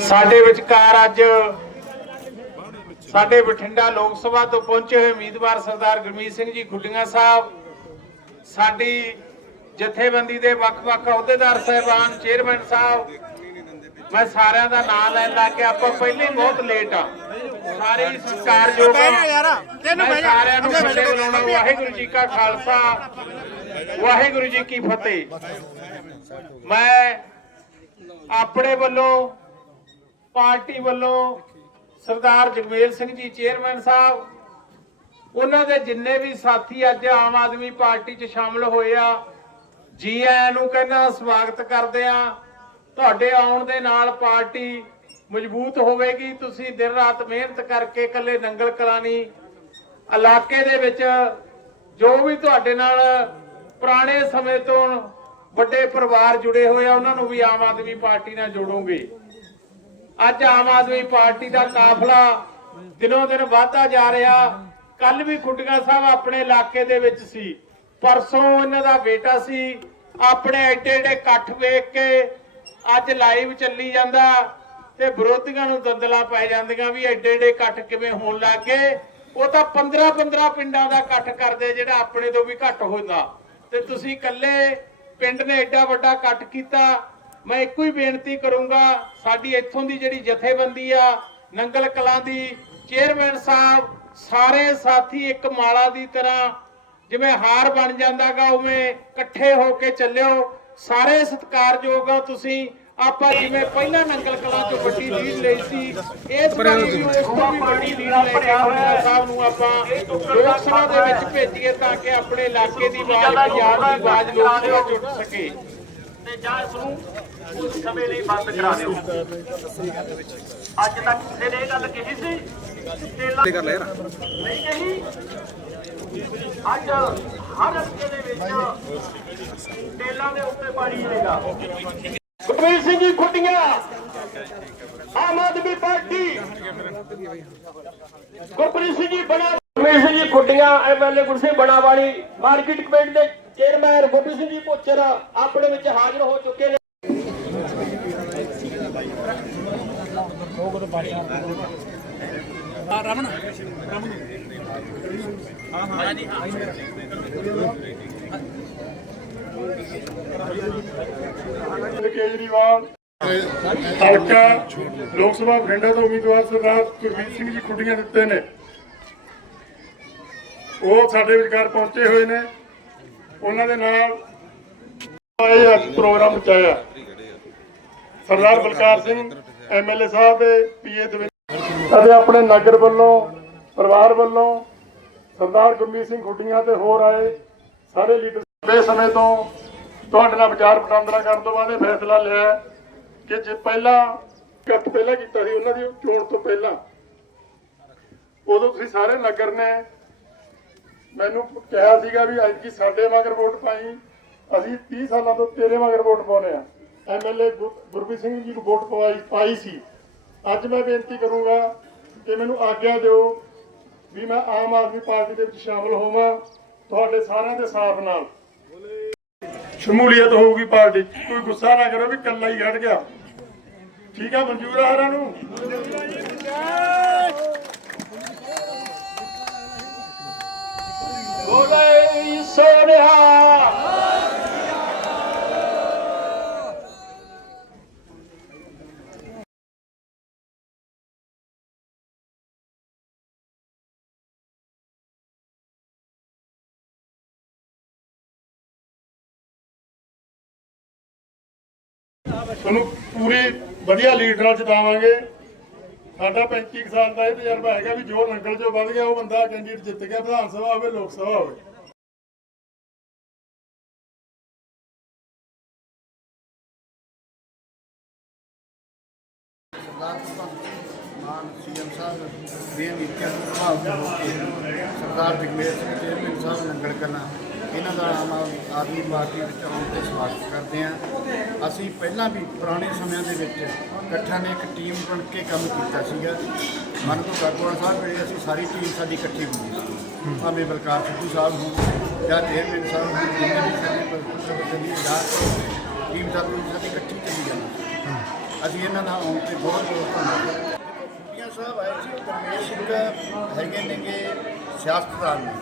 ਸਾਡੇ ਵਿਚਕਾਰ ਅੱਜ ਸਾਡੇ ਬਠਿੰਡਾ ਲੋਕ ਸਭਾ ਤੋਂ ਪਹੁੰਚੇ ਹੋਏ ਉਮੀਦਵਾਰ ਸਰਦਾਰ ਗੁਰਮੀਤ ਸਿੰਘ ਜੀ ਖੁੱਡੀਆਂ ਸਾਹਿਬ ਸਾਡੀ ਜਥੇਬੰਦੀ ਦੇ ਵੱਖ-ਵੱਖ ਅਹੁਦੇਦਾਰ ਸਾਹਿਬਾਨ ਚੇਅਰਮੈਨ ਸਾਹਿਬ ਮੈਂ ਸਾਰਿਆਂ ਦਾ ਨਾਮ ਲੈਣ ਲੱਗ ਗਿਆ। ਆਪਾਂ ਪਹਿਲੇ ਬਹੁਤ ਲੇਟ ਆ। ਸਾਰੇ ਹੀ ਸਤਿਕਾਰਯੋਗ ਆ। ਮੈਂ ਸਾਰਿਆਂ ਨੂੰ ਵਾਹਿਗੁਰੂ ਜੀ ਕਾ ਖਾਲਸਾ ਵਾਹਿਗੁਰੂ ਜੀ ਕੀ ਫਤਿਹ। ਮੈਂ ਆਪਣੇ ਵੱਲੋਂ ਪਾਰਟੀ ਵੱਲੋਂ ਸਰਦਾਰ ਜਗਮੇਲ ਸਿੰਘ ਜੀ, ਚੇਅਰਮੈਨ ਸਾਹਿਬ, ਉਹਨਾਂ ਦੇ ਜਿੰਨੇ ਵੀ ਸਾਥੀ ਅੱਜ ਆਮ ਆਦਮੀ ਪਾਰਟੀ 'ਚ ਸ਼ਾਮਲ ਹੋਏ ਆ ਜੀ ਆਇਆਂ ਨੂੰ ਕਹਿੰਦਾ ਸਵਾਗਤ ਕਰਦੇ ਆ। ਤੁਹਾਡੇ ਆਉਣ ਦੇ ਨਾਲ ਪਾਰਟੀ ਮਜ਼ਬੂਤ ਹੋਵੇਗੀ। ਤੁਸੀਂ ਦਿਨ ਰਾਤ ਮਿਹਨਤ ਕਰਕੇ ਇਕੱਲੇ ਨੰਗਲ ਕਲਾਨੀ ਇਲਾਕੇ ਦੇ ਵਿੱਚ ਜੋ ਵੀ ਤੁਹਾਡੇ ਨਾਲ ਪੁਰਾਣੇ ਸਮੇਂ ਤੋਂ ਵੱਡੇ ਪਰਿਵਾਰ ਜੁੜੇ ਹੋਏ ਆ, ਉਹਨਾਂ ਨੂੰ ਵੀ ਆਮ ਆਦਮੀ ਪਾਰਟੀ ਨਾਲ ਜੋੜੋਗੇ। ਅੱਜ ਆਮ ਆਦਮੀ ਪਾਰਟੀ ਦਾ ਕਾਫਲਾ ਦਿਨੋਂ ਦਿਨ ਵਧਦਾ ਜਾ ਰਿਹਾ। ਕੱਲ ਵੀ ਖੁੱਡੀਆਂ ਸਾਹਿਬ ਆਪਣੇ ਇਲਾਕੇ ਦੇ ਵਿੱਚ ਸੀ। ਪਰਸੋਂ ਇਹਨਾਂ ਦਾ ਬੇਟਾ ਸੀ। ਆਪਣੇ ਐਡੇ ਐਡੇ ਇਕੱਠ ਵੇਖ ਕੇ ਅੱਜ ਲਾਈਵ ਚੱਲੀ ਜਾਂਦਾ ਤੇ ਵਿਰੋਧੀਆਂ ਨੂੰ ਦੰਦਲਾਂ ਪੈ ਜਾਂਦੀਆਂ ਵੀ ਐਡੇ ਐਡੇ ਇਕੱਠ ਕਿਵੇਂ ਹੋਣ ਲੱਗ ਗਏ। ਉਹ ਤਾਂ 15 15 ਪਿੰਡਾਂ ਦਾ ਇਕੱਠ ਕਰਦੇ, ਜਿਹੜਾ ਆਪਣੇ ਤੋਂ ਵੀ ਘੱਟ ਹੁੰਦਾ। ਤੇ ਤੁਸੀਂ ਇਕੱਲੇ ਪਿੰਡ ਨੇ ਐਡਾ ਵੱਡਾ ਇਕੱਠ ਕੀਤਾ। ਮੈਂ ਇੱਕੋ ਹੀ ਬੇਨਤੀ ਕਰੂੰਗਾ ਸਾਡੀ ਇੱਥੋਂ ਦੀ ਜਿਹੜੀ ਜਥੇਬੰਦੀ ਆ ਨੰਗਲ ਕਲਾਂ ਦੀ ਚੇਅਰਮੈਨ ਸਾਹਿਬ ਸਾਰੇ ਸਾਥੀ ਇੱਕ ਮਾਲਾ ਦੀ ਤਰ੍ਹਾਂ ਜਿਵੇਂ ਹਾਰ ਬਣ ਜਾਂਦਾਗਾ ਉਵੇਂ ਇਕੱਠੇ ਹੋ ਕੇ ਚੱਲਿਓ। ਸਾਰੇ ਸਤਿਕਾਰਯੋਗ ਆ ਤੁਸੀਂ। ਆਪਾਂ ਜਿਵੇਂ ਪਹਿਲਾਂ ਨੰਗਲ ਕਲਾਂ ਤੋਂ ਵੱਡੀ ਲੀਡ ਲਈ ਸੀ ਇਸ ਵਾਰੀ ਵੀ ਉਸ ਤੋਂ ਵੀ ਵੱਡੀ ਲੀਡ ਲੈ ਕੇ ਸਾਹਿਬ ਨੂੰ ਆਪਾਂ ਲੋਕ ਸਭਾ ਦੇ ਵਿੱਚ ਭੇਜੀਏ ਤਾਂ ਕਿ ਆਪਣੇ ਇਲਾਕੇ ਦੀ ਆਵਾਜ਼ ਪੰਜਾਬ ਦੀ ਆਵਾਜ਼ ਲੋਕ ਸਭਾ ਚ ਉੱਠ ਸਕੇ। ਤੇ ਜਾਂ ਇਸ ਨੂੰ ਕੁਝ ਸਮੇਂ ਲਈ ਬੰਦ ਕਰਾ ਦਿਓ। ਅੱਜ ਤੱਕ ਕਿਸੇ ਨੇ ਇਹ ਗੱਲ ਕਹੀ ਸੀ? ਤੇਲਾ ਕਰ ਲੈ ਨਹੀਂ ਕਹੀ? ਅੱਜ ਹਰ ਹਫ਼ਤੇ ਦੇ ਵਿੱਚ ਤੇਲਾਂ ਦੇ ਉੱਤੇ ਪਾਣੀ ਜਾਏਗਾ ਗੁਰਪ੍ਰੀਤ ਸਿੰਘ ਜੀ ਖੁੱਟੀਆਂ ਆਮ ਆਦਮੀ ਪਾਰਟੀ। ਗੁਰਪ੍ਰੀਤ ਸਿੰਘ ਜੀ ਬਣਾ ਗੁਰਪ੍ਰੀਤ ਸਿੰਘ ਜੀ ਖੁੱਟੀਆਂ ਐਮਐਲਏ ਗੁਰਸੇ ਬਣਾਵਾਲੀ ਮਾਰਕੀਟ ਕਮੇਟੀ ਦੇ ਚੇਅਰਮੈਨ ਗੁਰਪ੍ਰੀਤ ਸਿੰਘ ਜੀ ਪੁੱਛਰ ਆਪਣੇ ਵਿੱਚ ਹਾਜ਼ਰ ਹੋ ਚੁੱਕੇ ਨੇ। ਕੇਜਰੀਵਾਲ ਹਲਕਾ ਲੋਕ ਸਭਾ ਬਠਿੰਡਾ ਤੋਂ ਉਮੀਦਵਾਰ ਸਰਦਾਰ ਗੁਰਮੀਤ ਸਿੰਘ ਜੀ ਖੁੱਡੀਆਂ ਦਿੱਤੇ ਨੇ। ਉਹ ਸਾਡੇ ਵਿਚਕਾਰ ਪਹੁੰਚੇ ਹੋਏ ਨੇ। ਉਹਨਾਂ ਦੇ ਨਾਲ ਇਹ ਅੱਜ ਪ੍ਰੋਗਰਾਮ ਚਾਇਆ ਸਰਦਾਰ ਬਲਕਾਰ ਸਿੰਘ ਐਮਐਲਏ ਸਾਹਿਬ ਦੇ ਪੀਏ ਦੇ ਅਤੇ ਆਪਣੇ ਨਗਰ ਵੱਲੋਂ, ਪਰਿਵਾਰ ਵੱਲੋਂ ਸਰਦਾਰ ਗੁਰਮੀਤ ਸਿੰਘ ਖੁੱਡੀਆਂ ਤੇ ਹੋਰ ਆਏ ਸਾਰੇ ਲੀਡਰ। ਦੇ ਸਮੇਂ ਤੋਂ ਤੁਹਾਡੇ ਨਾਲ ਵਿਚਾਰ ਵਟਾਂਦਰਾ ਕਰਨ ਤੋਂ ਬਾਅਦ ਇਹ ਫੈਸਲਾ ਲਿਆ ਕਿ ਜੇ ਪਹਿਲਾਂ ਕੱਟ ਪਹਿਲਾਂ ਕੀਤਾ ਸੀ, ਉਹਨਾਂ ਦੀ ਚੋਣ ਤੋਂ ਪਹਿਲਾਂ, ਉਦੋਂ ਤੁਸੀਂ ਸਾਰੇ ਨਗਰ ਨੇ ਮੈਨੂੰ ਕਿਹਾ ਸੀਗਾ ਵੀ ਅੱਜ ਕੀ ਸਾਡੇ ਮਗਰ ਵੋਟ ਪਾਈ। ਅਸੀਂ 30 ਸਾਲਾਂ ਤੋਂ ਤੇਰੇ ਮਗਰ ਵੋਟ ਪਾਉਨੇ ਆ ਐਮਐਲਏ ਗੁਰਪ੍ਰੀਤ ਸਿੰਘ ਜੀ ਨੂੰ ਵੋਟ ਪਵਾਈ, ਪਾਈ ਸੀ। ਅੱਜ ਮੈਂ ਬੇਨਤੀ ਕਰੂੰਗਾ ਕਿ ਮੈਨੂੰ ਆਗਿਆ ਦਿਓ ਵੀ ਮੈਂ ਆਮ ਆਦਮੀ ਪਾਰਟੀ ਦੇ ਵਿੱਚ ਸ਼ਾਮਲ ਹੋਵਾਂ, ਤੁਹਾਡੇ ਸਾਰਿਆਂ ਦੇ ਸਾਥ ਨਾਲ। ਸ਼ਮੂਲੀਅਤ ਹੋਊਗੀ ਪਾਰਟੀ ਕੋਈ ਗੁੱਸਾ ਨਾ ਕਰੋ ਵੀ ਕੱਲਾ ਹੀ ਹਟ ਗਿਆ। ਠੀਕ ਆ, ਮਨਜ਼ੂਰ ਆ ਹਰਾਂ ਨੂੰ? ਬੋਲੇ ਸੋਨਿਆ ਤੁਹਾਨੂੰ ਪੂਰੀ ਵਧੀਆ ਲੀਡ ਨਾਲ ਜਿਤਾਵਾਂਗੇ ਸਾਡਾ 35 ਕੁ ਸਾਲ ਦਾ ਇਹ ਤਜਰਬਾ ਹੈਗਾ ਵੀ ਜੋ ਨੰਗਲ ਚੋਂ ਵੱਧ ਗਿਆ, ਉਹ ਬੰਦਾ ਕੈਂਡੀਡੇਟ ਜਿੱਤ ਗਿਆ, ਵਿਧਾਨ ਸਭਾ ਹੋਵੇ, ਲੋਕ ਸਭਾ ਹੋਵੇ। ਸਰਦਾਰ ਮਾਨ ਸੀਐਮ ਸਾਹਿਬ ਦੀਆਂ ਨੀਤੀਆਂ ਨੂੰ ਪ੍ਰਭਾਵਿਤ ਹੋ। ਕੇ ਸਰਦਾਰ ਜਗਮੇਲ ਸਿੰਘ, ਚੇਅਰਮੈਨ ਸਾਹਿਬ ਨੰਗਲ ਕਰਨਾ। ਇਹਨਾਂ ਦਾ ਆਮ ਆਦਮੀ ਪਾਰਟੀ ਵਿੱਚ ਆਉਣ ਤੇ ਸਵਾਗਤ ਕਰਦੇ ਹਾਂ। ਅਸੀਂ ਪਹਿਲਾਂ ਵੀ ਪੁਰਾਣੇ ਸਮਿਆਂ ਦੇ ਵਿੱਚ ਇਕੱਠਿਆਂ ਨੇ ਇੱਕ ਟੀਮ ਬਣ ਕੇ ਕੰਮ ਕੀਤਾ ਸੀਗਾ। ਮਨ ਤੋਂ ਗਾਗੋੜਾ ਸਾਹਿਬ ਵੇਲੇ ਅਸੀਂ ਸਾਰੀ ਟੀਮ ਸਾਡੀ ਇਕੱਠੀ ਹੁੰਦੀ ਸੀ। ਭਾਵੇਂ ਬਲਕਾਰ ਸਿੱਧੂ ਸਾਹਿਬ ਹੋਣ ਜਾਂ ਚੇਅਰਮੈਨ ਸਾਹਿਬ ਹੋਣ, ਜਿੰਨੇ ਵੀ ਸਾਡੇ ਪ੍ਰਬੰਧਕ ਚੱਲੀ ਟੀਮ ਦਾ ਸਾਡੀ ਇਕੱਠੀ ਚੱਲੀ ਜਾਂਦੀ ਅਸੀਂ ਇਹਨਾਂ ਦਾ ਆਉਣ ਤੇ ਬਹੁਤ ਬਹੁਤ ਧੰਨਵਾਦ। ਸਾਹਿਬ ਆਏ ਸੀ ਦਰਮੇਸ਼ ਸਿੰਘ ਹੈਗੇ ਨੇਗੇ ਸਿਆਸਤਦਾਨ ਨੇ।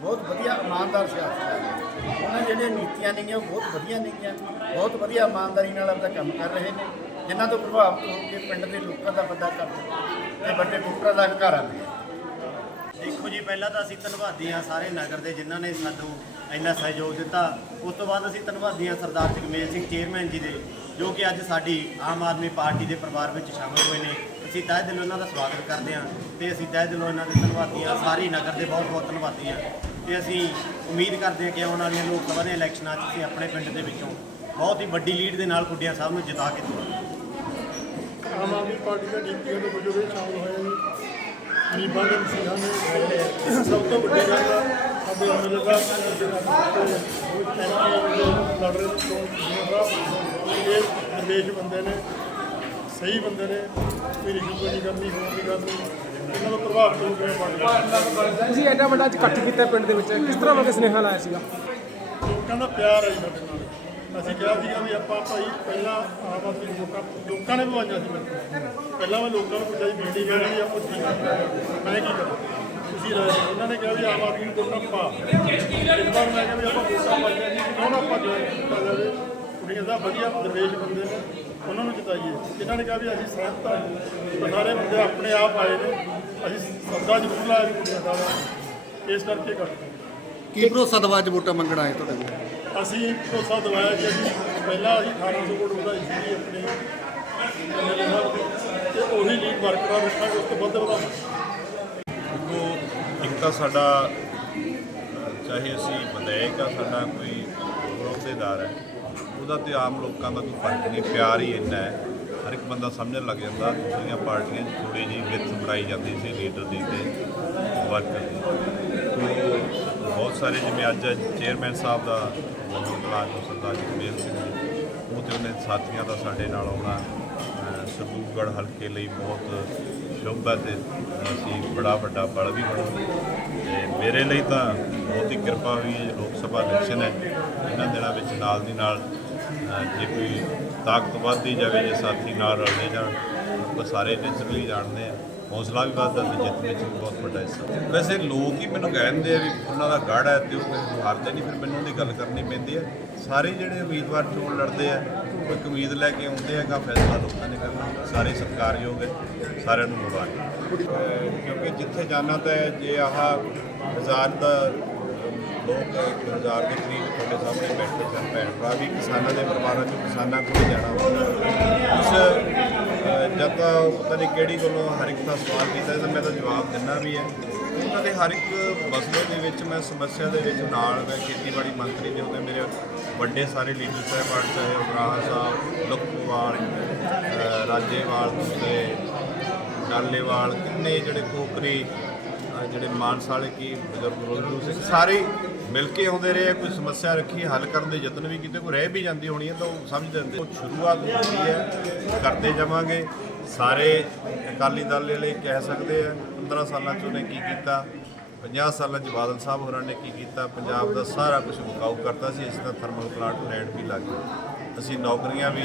ਬਹੁਤ ਵਧੀਆ ਇਮਾਨਦਾਰ ਸਿਆਸਤ ਨੇ ਉਹਨਾਂ ਜਿਹੜੀਆਂ ਨੀਤੀਆਂ ਨੇਗੀਆਂ ਉਹ ਬਹੁਤ ਵਧੀਆ ਨੇਗੀਆਂ। ਬਹੁਤ ਵਧੀਆ ਇਮਾਨਦਾਰੀ ਨਾਲ ਆਪਦਾ ਕੰਮ ਕਰ ਰਹੇ ਨੇ। ਜਿਨ੍ਹਾਂ ਤੋਂ ਪ੍ਰਭਾਵਿਤ ਹੋ ਕੇ ਪਿੰਡ ਦੇ ਲੋਕਾਂ ਦਾ ਵੱਡਾ ਕੰਮ ਤੇ ਵੱਡੇ ਡਾਕਟਰਾਂ ਦਾ ਹੰਕਾਰਾ ਆ। ਦੇਖੋ ਜੀ, ਪਹਿਲਾਂ ਤਾਂ ਅਸੀਂ ਧੰਨਵਾਦੀ ਹਾਂ ਸਾਰੇ ਨਗਰ ਦੇ ਜਿਨ੍ਹਾਂ ਨੇ ਸਾਨੂੰ ਇੰਨਾ ਸਹਿਯੋਗ ਦਿੱਤਾ। ਉਸ ਤੋਂ ਬਾਅਦ ਅਸੀਂ ਧੰਨਵਾਦੀ ਹਾਂ ਸਰਦਾਰ ਜਗਮੇਲ ਸਿੰਘ, ਚੇਅਰਮੈਨ ਜੀ ਦੇ, ਜੋ ਕਿ ਅੱਜ ਸਾਡੀ ਆਮ ਆਦਮੀ ਪਾਰਟੀ ਦੇ ਪਰਿਵਾਰ ਵਿੱਚ ਸ਼ਾਮਲ ਹੋਏ ਨੇ। ਅਸੀਂ ਤਹਿ ਦਿਲੋਂ ਇਹਨਾਂ ਦਾ ਸਵਾਗਤ ਕਰਦੇ ਹਾਂ ਤੇ ਅਸੀਂ ਤਹਿ ਦਿਲੋਂ ਇਹਨਾਂ ਦੇ ਧੰਨਵਾਦੀ ਹਾਂ ਸਾਰੇ ਨਗਰ ਦੇ ਬਹੁਤ ਬਹੁਤ ਧੰਨਵਾਦੀ ਹਾਂ ਤੇ ਅਸੀਂ ਉਮੀਦ ਕਰਦੇ ਹਾਂ ਕਿ ਆਉਣ ਵਾਲੀਆਂ ਲੋਕ ਸਭਾ ਦੇ ਇਲੈਕਸ਼ਨਾਂ 'ਚ ਅਸੀਂ ਆਪਣੇ ਪਿੰਡ ਦੇ ਵਿੱਚੋਂ ਬਹੁਤ ਹੀ ਵੱਡੀ ਲੀਡ ਦੇ ਨਾਲ ਕੁੱਡੀਆਂ ਸਾਹਿਬ ਨੂੰ ਜਿਤਾ ਕੇ ਤੋਰਾਂਗੇ ਆਮ ਆਦਮੀ ਪਾਰਟੀ ਦਾ ਨੀਤੀਆਂ ਦੇ ਵਜੋਂ ਇਹ ਸ਼ਾਮਲ ਹੋਏ ਜੀ ਗਰੀਬਾਂ ਦੇ ਮਸੀਹਾਂ ਨੇ ਸਭ ਤੋਂ ਵੱਡੀ ਗੱਲ ਸਾਡੇ ਐਮਐਲਏ ਸਾਹਿਬ ਲੜ ਰਹੇ ਚੋਣ ਇਹ ਨਿਰਦੇਸ਼ ਬੰਦੇ ਨੇ ਸਹੀ ਬੰਦੇ ਨੇ ਕੋਈ ਰਿਸ਼ਵਤ ਨਹੀਂ ਕਰਨੀ ਹੋਰ ਨਹੀਂ। ਕਰਨੀ ਇਹਨਾਂ ਨੂੰ ਪ੍ਰਭਾਵਿਤ ਹੋ ਕੇ ਪਾਰਟੀ ਤੁਸੀਂ ਐਡਾ ਵੱਡਾ ਇਕੱਠ ਕੀਤਾ ਪਿੰਡ ਦੇ ਵਿੱਚ। ਕਿਸ ਤਰ੍ਹਾਂ ਲੋਕੇ ਸੁਨੇਹਾ ਲਾਇਆ ਸੀਗਾ? ਲੋਕਾਂ ਦਾ ਪਿਆਰ ਹੈ ਜੀ ਸਾਡੇ ਨਾਲ। ਅਸੀਂ ਕਿਹਾ ਸੀਗਾ ਵੀ ਆਪਾਂ ਭਾਈ ਪਹਿਲਾਂ ਆਮ ਆਦਮੀ ਲੋਕਾਂ ਲੋਕਾਂ ਨੇ ਬਵਾਈਆਂ ਸੀ ਮੈਨੂੰ। ਪਹਿਲਾਂ ਮੈਂ ਲੋਕਾਂ ਨੂੰ ਪੁੱਛਿਆ ਜੀ ਬੀਡੀ ਵੀ ਆਪਾਂ ਠੀਕ ਮੈਂ ਕੀ ਕਰਾਂ? ਤੁਸੀਂ ਰਾਏ। ਉਹਨਾਂ ਨੇ ਕਿਹਾ ਵੀ ਆਮ ਆਦਮੀ ਨੂੰ ਵੋਟਾਂ ਪਾ। ਇਸ ਵਾਰ ਮੈਂ ਕਿਹਾ ਵੀ ਆਪਾਂ ਵੋਟਾਂ ਪਾਈਆਂ ਜੀ ਕੌਣ ਆਪਾਂ ਕੀਤਾ ਜਾਵੇ ਕੁੜੀਆਂ ਦਾ ਵਧੀਆ ਦਰਵੇਸ਼ ਬੰਦੇ ਨੇ ਉਹਨਾਂ ਨੂੰ ਜਿਤਾਈਏ। ਇਹਨਾਂ ਨੇ ਕਿਹਾ ਵੀ ਅਸੀਂ ਸਹਿਮਤ ਸਾਰੇ ਬੰਦੇ ਆਪਣੇ ਆਪ ਆਏ ਨੇ ਅਸੀਂ ਸੱਦਾ ਜ਼ਰੂਰ ਲਾਇਆ ਵੀ ਕੁੜੀਆਂ ਦਾ ਵਾ। ਇਸ ਕਰਕੇ ਕਰਦੇ ਕੀ ਭਰੋਸਾ ਦਵਾ ਅੱਜ ਵੋਟਾਂ ਮੰਗਣ ਆਏ ਤੁਹਾਡੇ ਕੋਲ? ਅਸੀਂ ਭਰੋਸਾ ਦਿਵਾਇਆ ਕਿ ਅਸੀਂ ਪਹਿਲਾਂ ਅਸੀਂ 1800 ਵੋਟ ਵਧਾਈ ਸੀ ਆਪਣੀ MLA ਸਾਹਿਬ ਦੀ, ਤੇ ਉਹੀ ਲੀਡ ਬਰਕਰਾਰ ਰੱਖਾਂਗੇ ਉਸ ਤੋਂ ਵੱਧ ਵਧਾਵਾਂਗੇ ਦੇਖੋ ਇੱਕ ਤਾਂ ਸਾਡਾ ਅਹ, ਚਾਹੇ ਅਸੀਂ ਵਿਧਾਇਕ ਆ ਸਾਡਾ ਕੋਈ ਅਹੁਦੇਦਾਰ ਹੈ ਉਹਦਾ ਤੇ ਆਮ ਲੋਕਾਂ ਦਾ ਕੋਈ ਫ਼ਰਕ ਨਹੀਂ ਪਿਆਰ ਹੀ ਇੰਨਾ ਹੈ। ਹਰ ਇੱਕ ਬੰਦਾ ਸਮਝਣ ਲੱਗ ਜਾਂਦਾ ਦੂਸਰੀਆਂ ਪਾਰਟੀਆਂ 'ਚ ਥੋੜੀ ਜਿਹੀ ਵਿੱਥ ਬਣਾਈ ਜਾਂਦੀ ਸੀ ਲੀਡਰ ਦੀ ਤੇ ਵਰਕਰ ਦੀ ਬਹੁਤ ਸਾਰੇ ਜਿਵੇਂ ਅੱਜ ਚੇਅਰਮੈਨ ਸਾਹਿਬ ਦਾ ਨਵੀਂ ਕਲਾਸ ਨੂੰ ਸਰਦਾਰ ਜਗਮੇਲ ਸਿੰਘ ਜੀ ਉਹ ਤੇ ਉਹਨੇ ਸਾਥੀਆਂ ਦਾ ਸਾਡੇ ਨਾਲ ਆਉਣਾ ਅਹ, ਹਲਕੇ ਲਈ ਬਹੁਤ ਸ਼ੁਭ ਹੈ ਤੇ ਅਸੀਂ ਬੜਾ ਵੱਡਾ ਬਲ ਵੀ ਬਣਾਉਂਦੇ ਤੇ ਮੇਰੇ ਲਈ ਤਾਂ ਬਹੁਤ ਹੀ ਕਿਰਪਾ ਹੋਈ ਹੈ ਲੋਕ ਸਭਾ ਇਲੈਕਸ਼ਨ ਹੈ। ਇਹਨਾਂ ਦਿਨਾਂ ਵਿੱਚ ਨਾਲ ਦੀ ਨਾਲ ਜੇ ਕੋਈ ਤਾਕਤ ਵੱਧਦੀ ਜਾਵੇ, ਜੇ ਸਾਥੀ ਨਾਲ ਰਲਦੇ ਜਾਣ, ਆਪਾਂ ਸਾਰੇ ਨੇਚਰਲੀ ਜਾਣਦੇ ਆ ਹੌਸਲਾ ਵੀ ਵੱਧਦਾ ਤੇ ਜਿੱਤ ਵਿੱਚ ਵੀ ਬਹੁਤ ਵੱਡਾ ਹਿੱਸਾ। ਵੈਸੇ ਲੋਕ ਹੀ ਮੈਨੂੰ ਕਹਿੰਦੇ ਆ ਵੀ ਉਹਨਾਂ ਦਾ ਗੜ ਹੈ ਤੇ ਉਹ ਹਾਰਦੇ ਨਹੀਂ, ਫਿਰ ਮੈਨੂੰ ਉਹਦੀ ਗੱਲ ਕਰਨੀ ਪੈਂਦੀ ਹੈ। ਸਾਰੇ ਜਿਹੜੇ ਉਮੀਦਵਾਰ ਚੋਣ ਲੜਦੇ ਆ, ਉਹ ਇੱਕ ਉਮੀਦ ਲੈ ਕੇ ਆਉਂਦੇ ਹੈਗਾ ਫੈਸਲਾ ਲੋਕਾਂ ਨੇ ਕਰਨਾ। ਸਾਰੇ ਸਤਿਕਾਰਯੋਗ ਹੈ, ਸਾਰਿਆਂ ਨੂੰ ਮੁਬਾਰਕ। ਕਿਉਂਕਿ ਜਿੱਥੇ ਜਾਣਾ ਤਾਂ ਜੇ ਆਹ ਹਜ਼ਾਰ ਦਾ ਲੋਕ ਇੱਕ ਹਜ਼ਾਰ ਦੇ ਕਰੀਬ ਤੁਹਾਡੇ ਸਾਹਮਣੇ ਬੈਠੇ ਸਨ ਭੈਣ ਭਰਾ ਵੀ ਕਿਸਾਨਾਂ ਦੇ ਪਰਿਵਾਰਾਂ ਚੋਂ ਕਿਸਾਨਾਂ ਕੋਲ ਜਾਣਾ ਹੁੰਦਾ ਉਸ ਅਹ, ਜਦ ਤਾਂ ਉਹ ਪਤਾ ਨਹੀਂ ਕਿਹੜੀ ਗੱਲੋਂ ਹਰ ਇੱਕ ਦਾ ਸਵਾਲ ਕੀਤਾ ਤਾਂ ਮੈਂ ਤਾਂ ਜਵਾਬ ਦਿੰਦਾ ਵੀ ਹੈ। ਉਹਨਾਂ ਦੇ ਹਰ ਇੱਕ ਮਸਲੇ ਦੇ ਵਿੱਚ ਮੈਂ ਸਮੱਸਿਆ ਦੇ ਵਿੱਚ ਨਾਲ ਮੈਂ ਖੇਤੀਬਾੜੀ ਮੰਤਰੀ ਦੇ ਉਹਦੇ ਮੇਰੇ ਵੱਡੇ ਸਾਰੇ ਲੀਡਰ ਸਾਹਿਬਾਨ ਚਾਹੇ ਉਮਰਾਹ ਸਾਹਿਬ ਲਖੂਵਾਲ ਰਾਜੇਵਾਲ ਤੇ ਡਾਲੇਵਾਲ ਕਿੰਨੇ ਜਿਹੜੇ ਕੋਕਰੀ ਜਿਹੜੇ ਮਾਨਸ ਵਾਲੇ ਕੀ ਬਜ਼ੁਰਗ ਰੋਜ਼ੂ ਸਿੰਘ ਸਾਰੇ ਮਿਲ ਕੇ ਆਉਂਦੇ ਰਹੇ ਕੋਈ ਸਮੱਸਿਆ ਰੱਖੀ, ਹੱਲ ਕਰਨ ਦੇ ਯਤਨ ਵੀ ਕੀਤੇ, ਕੋਈ ਰਹਿ ਵੀ ਜਾਂਦੀ ਹੋਣੀ ਹੈ ਤਾਂ ਉਹ ਸਮਝਦੇ ਜਾਂਦੇ ਸ਼ੁਰੂਆਤ ਹੁੰਦੀ ਹੈ, ਕਰਦੇ ਜਾਵਾਂਗੇ। ਸਾਰੇ ਅਕਾਲੀ ਦਲ ਲਈ ਕਹਿ ਸਕਦੇ ਆ 15 ਸਾਲਾਂ 'ਚ ਉਹਨੇ ਕੀ ਕੀਤਾ? 50 ਸਾਲਾਂ 'ਚ ਬਾਦਲ ਸਾਹਿਬ ਹੋਰਾਂ ਨੇ ਕੀ ਕੀਤਾ? ਪੰਜਾਬ ਦਾ ਸਾਰਾ ਕੁਝ ਮੁਕਾਉ ਕਰਤਾ ਸੀ, ਇਸ ਤਰ੍ਹਾਂ ਥਰਮਲ ਪਲਾਂਟ ਲੈਂਡ ਵੀ ਲੱਗ ਗਿਆ। ਅਸੀਂ ਨੌਕਰੀਆਂ ਵੀ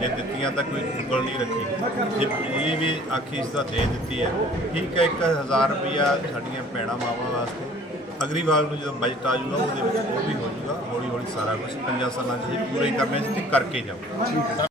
ਜੇ ਦਿੱਤੀਆਂ ਤਾਂ ਕੋਈ ਠੁਕਲ ਨਹੀਂ ਰੱਖੀ। ਜੇ ਬਿਜਲੀ ਵੀ ਆਖੀ ਇਸ ਦਾ ਦੇ ਦਿੱਤੀ ਹੈ, ਠੀਕ ਹੈ 1000 ਰੁਪਿਆ ਸਾਡੀਆਂ ਭੈਣਾਂ ਮਾਵਾਂ ਵਾਸਤੇ। ਅਗਰੀਵਾਲ ਨੂੰ ਜਦੋਂ ਬਜਟ ਆ ਜਾਊਗਾ, ਉਹਦੇ ਵਿੱਚ ਉਹ ਵੀ ਹੋ ਜਾਊਗਾ। ਹੌਲੀ ਹੌਲੀ ਸਾਰਾ ਕੁਝ ਪੰਜਾਂ ਸਾਲਾਂ 'ਚ ਅਸੀਂ ਪੂਰੇ ਕਰਨੇ ਸੀ ਤੇ ਕਰਕੇ ਜਾਊਗਾ।